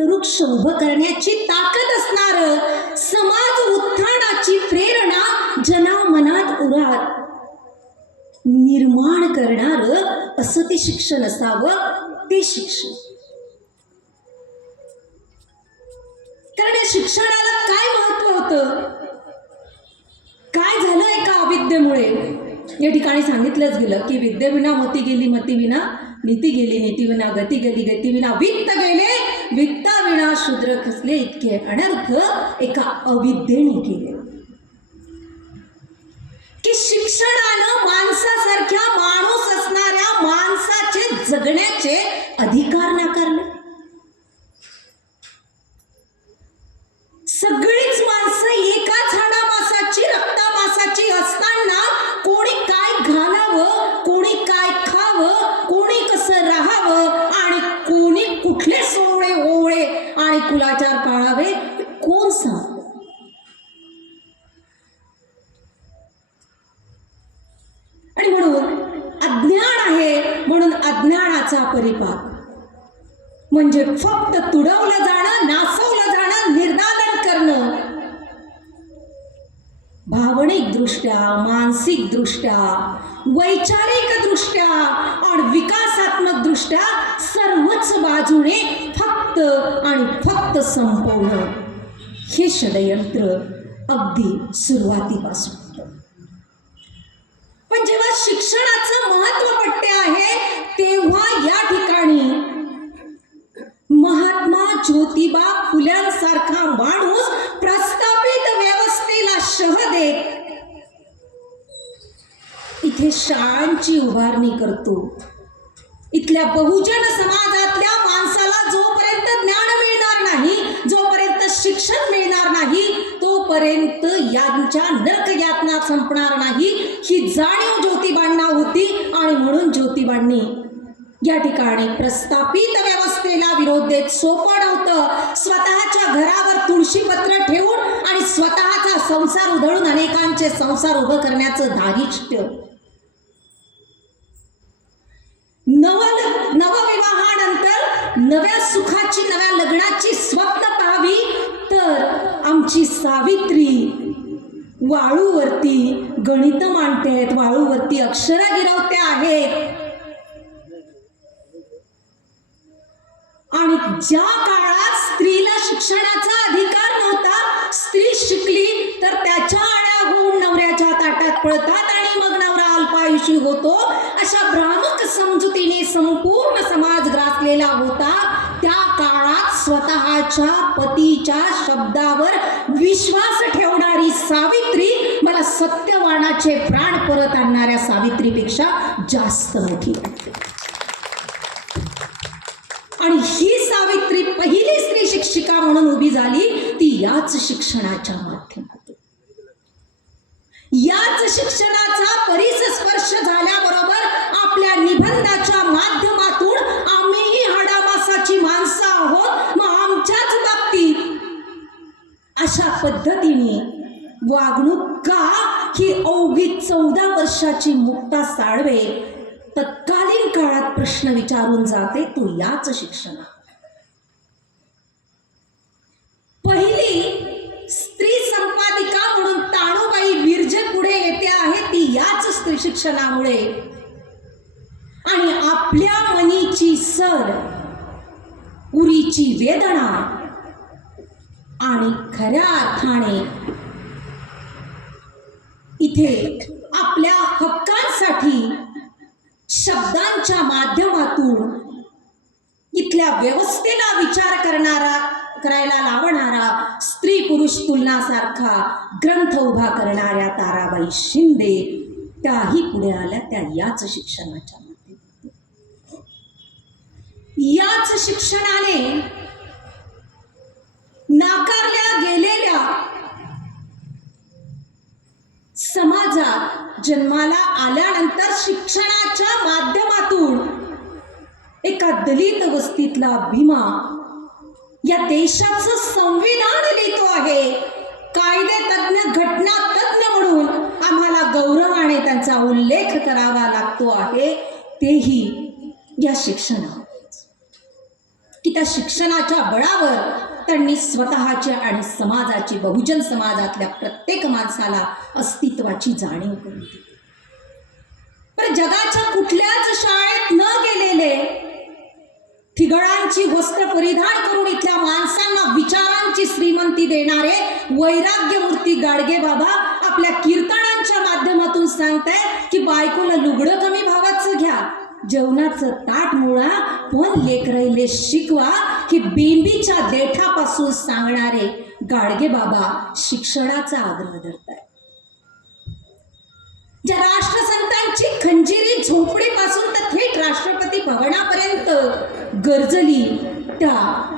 वटवृक्ष उभं करण्याची ताकद असणार, समाज उत्थानाची प्रेरणा जनामनात उरात निर्माण करणार असं ते शिक्षण असावं. ते शिक्षण, कारण या शिक्षणाला काय महत्व होतं, काय झालं एका अविद्येमुळे. या ठिकाणी सांगितलंच गेलं की विद्येविना मती गेली, मतीविना नीती गेली, नीतीविना गती गेली, गतीविना वित्त गेले, वित्ताविना शूद्र खचले. इतके अनर्थ एका अविद्येने केले की शिक्षणानं माणसासारख्या माणूस असणाऱ्या माणसाचे जगण्याचे अधिकार नाकारले. सगळीच माणसं एकाच हाडामासाची, रक्तामासाची असताना कोणी काय घालावं, कोणी काय खावं, कोणी कसं राहावं आणि कोणी कुठले सोहळे ओवळे आणि कुलाचार पाळावे कोण सांग. आणि म्हणून अज्ञान आहे, म्हणून अज्ञानाचा परिपाक म्हणजे फक्त तुडवलं जाणं, नासवलं जाणं, निर्दालन करणं. भावनिक दृष्ट्या, मानसिक दृष्ट्या, वैचारिक दृष्ट्या आणि विकासात्मक दृष्ट्या सर्वच बाजूने फक्त आणि फक्त संपवणं हे षडयंत्र अगदी सुरुवातीपासून. पण जेव्हा शिक्षणाचं महत्व पटते आहे तेव्हा या ठिकाणी महात्मा ज्योतिबा फुल्यांसारखा माणूस प्रस्थापित व्यवस्थेला शह देत इथे शाळांची उभारणी करतो. इथल्या बहुजन समाजातल्या माणसाला जोपर्यंत ज्ञान मिळणार नाही, जोपर्यंत शिक्षण मिळणार नाही, तोपर्यंत यांच्या नरकयातना संपणार नाही ही जाणीव ज्योतिबांना होती. आणि म्हणून ज्योतिबांनी या ठिकाणी प्रस्थापित व्यवस्थेला विरोध देत सोपं नव्हतं. स्वतःच्या घरावर तुळशीपत्र ठेवून आणि स्वतःचा संसार उधळून अनेकांचे संसार उभं करण्याचं धारिष्ट्य. नवविवाहानंतर नव्या सुखाची, नव्या लग्नाची स्वप्न पाहावी तर आमची सावित्री वाळूवरती गणित मांडते आहेत, वाळूवरती अक्षरा गिरवते आहेत. आणि ज्या काळात स्त्रीला शिक्षणाचा अधिकार नव्हता, स्त्री शिकली तर त्याच्या आड्या होऊन नवऱ्याच्या ताटात पळतात आणि मग नवरा अल्पायुषी होतो, अशा भ्रामक समजुतीने संपूर्ण समाज ग्रासलेला होता. त्या काळात स्वतःच्या पतीच्या शब्दावर विश्वास ठेवणारी सावित्री मला सत्यवानाचे प्राण परत आणणाऱ्या सावित्रीपेक्षा जास्त मोठी वाटते. आणि ही सावित्री पहिली स्त्री शिक्षिका म्हणून उभी झाली ती याच शिक्षणाच्या माध्यमातून. याच शिक्षणाचा परिस्पर्श झाल्याबरोबर आपल्या निबंधाच्या माध्यमातून आम्हीही हाडामासाची माणसं आहोत, मग आमच्याच बाबतीत अशा पद्धतीने वागणूक का ही अवघी 14 वर्षाची मुक्ता साळवे तत्कालीन काळात प्रश्न विचारून जाते तो याच शिक्षणात. पहिली स्त्री संपादिका म्हणून ताणूबाई बिर्जे पुढे येते आहे ती याच स्त्री शिक्षणामुळे. आणि आपल्या मनीची सर, उरीची वेदना आणि खऱ्या अर्थाने इथे आपल्या हक्कांसाठी शब्दांच्या माध्यमातून इथल्या व्यवस्थेला विचार करायला लावणारा स्त्री पुरुष तुलनासारखा ग्रंथ उभा करणाऱ्या ताराबाई शिंदे त्याही पुढे आल्या त्या याच शिक्षणाच्या माध्यमातून. याच शिक्षणाने नाकारल्या गेलेल्या समाजात जन्माला आल्यानंतर शिक्षणाच्या माध्यमातून एका दलित वस्तीतला भीमा या देशाचं संविधान लिहितो आहे. कायदे तज्ञ, घटना तज्ञ म्हणून आम्हाला गौरवाने त्यांचा उल्लेख करावा लागतो आहे, तेही या शिक्षणात. की त्या शिक्षणाच्या बळावर त्यांनी स्वतःच्या आणि समाजाची, बहुजन समाजातल्या प्रत्येक माणसाला अस्तित्वाची जाणीव करून दिली. पण जगाच्या कुठल्याच शाळेत न गेलेले, ठिगळांची वस्त्र परिधान करून इथल्या माणसांना विचारांची श्रीमंती देणारे वैराग्यमूर्ती गाडगे बाबा आपल्या कीर्तनांच्या माध्यमातून सांगताय की बायकोला लुगडं कमी भावाचं घ्या, जेवणाचं ताट मुळा, पण लेकराईले शिकवा, ही बेंबीच्या देठापासून सांगणारे गाडगे बाबा शिक्षणाचा आग्रह धरताय. ज्या राष्ट्रसंतांची खंजिरी झोपडीपासून तर थेट राष्ट्रपती भवनापर्यंत गरजली, त्या